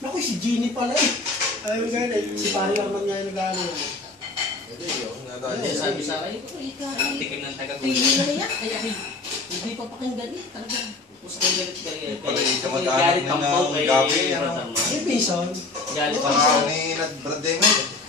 Naku, si Genie pala eh. Ayaw nga eh. si Pahal naman nga yung nagano. Pwede yun, nagano. sabi sa akin, ikaw ay. Tingin ng taga-gulit. Kaya, kaya, hindi pa pakinggan eh, talaga. Gusto ko yung galit ka rin. Pag-alit ka mag-alit ng gabi. Ay, Pinson. Galit pa rin. Ang inad-brade mo.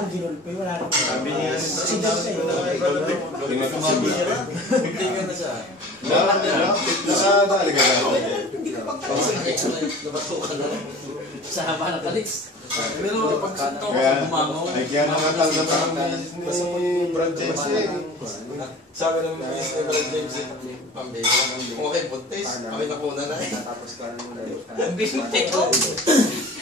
naman ginulpe, wala rin. Sabi niya, si Dante. Hindi ko pa siya. Hindi ko pa siya. Hindi ko pa siya. Hindi ko pa siya. Sa haba ng talis. Pero pag sinto ko ay kaya naman talaga sa Brad James Sabi ng Brad James eh, pambayo. Okay, buntis. Okay, nakuna na eh. Tapos ka rin na. Ang bisong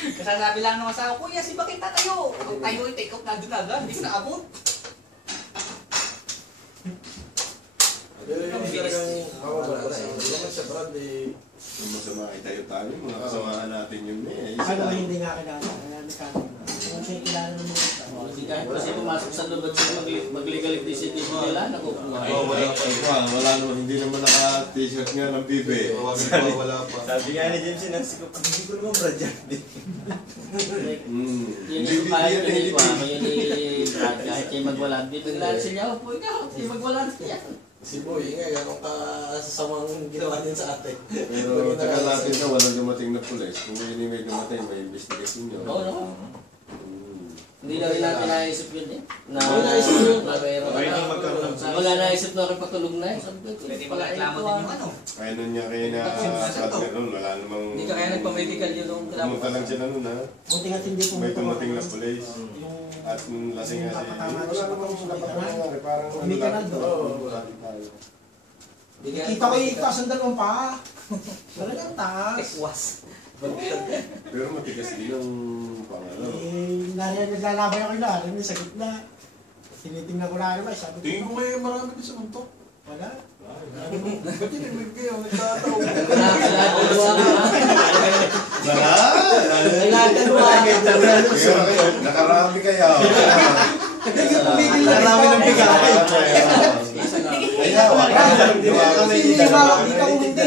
kasi sabi lang nung asawa, Kuya, si bakit tatayo? Pag tayo ay take out na doon agad, hindi -abot? Ay, ay, ay, uh, ay, ay, ay, na abot. Pero yung talagang kawabalas, hindi ay, naman sa Bradley. Kung masama ay tayo tayo, mga kasamahan natin yun eh. Ano hindi nga kailangan? Ano pumasok sa lubat sa mag mag-legalization nila, nakukuha. Oh, wala pa. Wala, wala, wala no. Hindi naman naka-t-shirt nga ng bibe. Oh, wala, wala, wala, wala pa. Sabi nga ni James, nang sikap, hindi ko naman Hindi din. Yun yung kahit ko nila, kung yun ni Brad, kahit kayo magwalan din. Naglaan siya, oh, po, ikaw, kayo magwalan din yan. Si Boy, nga, gano'ng kasasamang ginawa din sa ate. Pero, atin. Pero, taga natin na walang dumating na pulis. Kung may hindi may dumating, may investigation niyo. Oo, oh, no. Hindi okay na rin natin naisip yun eh. No, no, na, wala na isip yun. Wala na isip na rin patulog na eh. Pwede pala reklamo din yung ano. Kaya nun niya kaya niya, si na admiral, wala namang... Hindi ka kaya nagpa-medical yun nung klamo. Pumunta lang siya na nun ha. Munting at hindi pumunta. May tumating na police. Um. At nung lasing nga siya. Wala namang sila patulog Parang... Hindi ka na doon. Kita ko yung itasandal dalawang pa. Talagang taas. Ikwas. Pero matigas din ang pangalaw. Eh, naglalabay ako na, alam niya, sa gitna. Tinitingnan ko na ako, sagot Tingin ko kayo marami din sa untok. Wala. Nakarami kayo. Nakarami ng bigay. Hindi